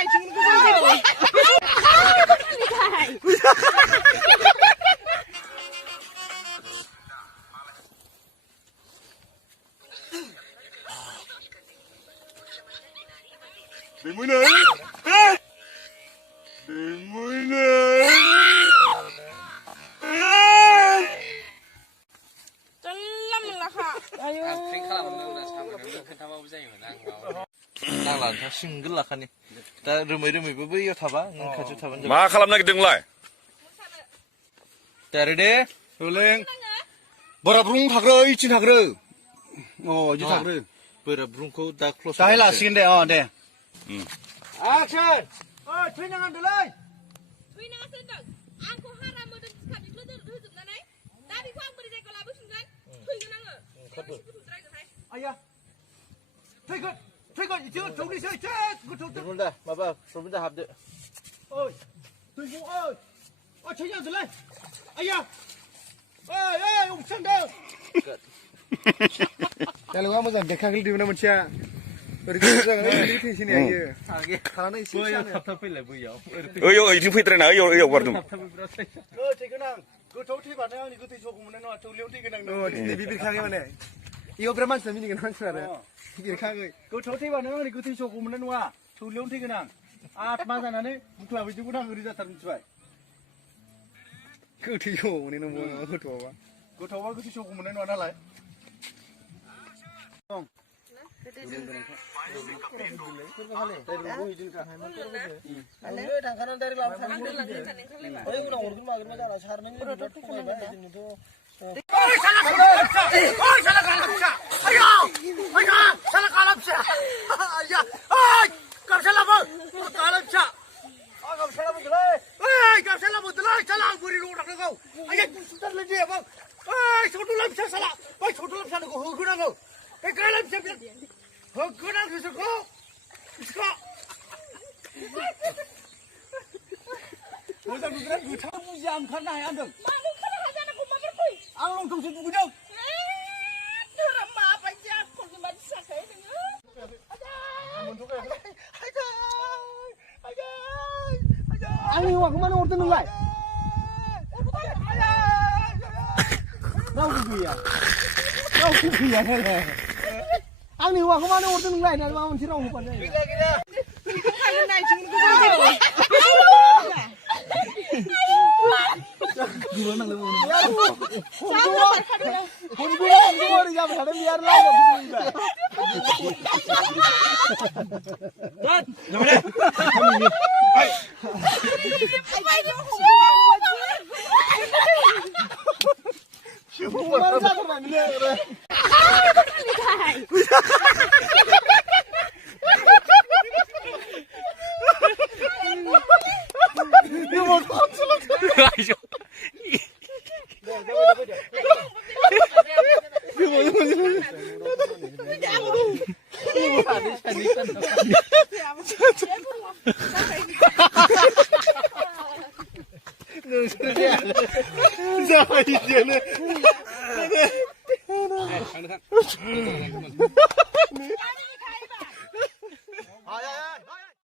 này chúng nó cứ rồi. Đến mũi này. Đến mũi này. Chân lắm là khả. Ayo. đang là 다 싱글락하니. 다 르메르메 뭐요 타봐. 같이 타봐. 마 칼람 나기등라이. 따르데. Leng. Bora brung thagre ichin thagre. Oh, ju thagre. Bora brungko da close. Dai la sin de on de. Action. Ơi, thuê năng được lên. Thuê năng xin được. Anh có hai ra mới được làm việc lớn được này. Đã bị khoang bơi đây có làm bước xuống gần. Thuê năng ở. Aya. Thuê con chưa trốn đi chơi chết. Cứ trốn. Runda, baba, runda habde. Ơi. Thuê cô ơi. Ôi, thuê năng được lên. Aya. Ơi, ông sang đâu. Kalau kamu jangan dekakil di mana manusia. Berikut jangan ini di sini aja. Karena isi sana. 탑탑이래 뭐요. 어여 이팅 피트레나 어여 와르둠. Thuê cái năng. Cứ trốn thi vào đây thì cứ thi cho cùng nó trốn liêu thi cái năng. Thì bị khang cái này. Yêu Brahman sẽ mình cái năng sao đấy. Cái khang ơi. Cứ trốn thi vào đây thì cứ thi cho cùng nó trốn liêu thi cái năng. Atma sana này, mục là với chúng năng người ra thật vậy. Cứ thi cho nên nó mua cứ thua quá. Cứ thua quá cứ thi cho cùng nó lại. Không. Hơ cứ đang thử có. Ôi sao cứ đang cứ thao mu giam khăn này ăn được. Mà lúc khăn này ra là cũng mà biết quỷ. Ăn long không chịu đâu. Thưa là mà phải ra còn cái bánh sạc thế nữa. Ăn đi hoặc không ăn ổn lại. Đâu cái gì à? Đâu cái gì à thế này? Ăn đi hoặc không ăn ổn lại này mà mình chỉ đâu một phần này. Cái này chúng nó cứ rồi. Gimana nang lu? Hon di jam ada biar lah enggak bisa. Dan, jangan deh. Kami ini. Cuma satu orang ini. Dia mau konsul. Siapa ini?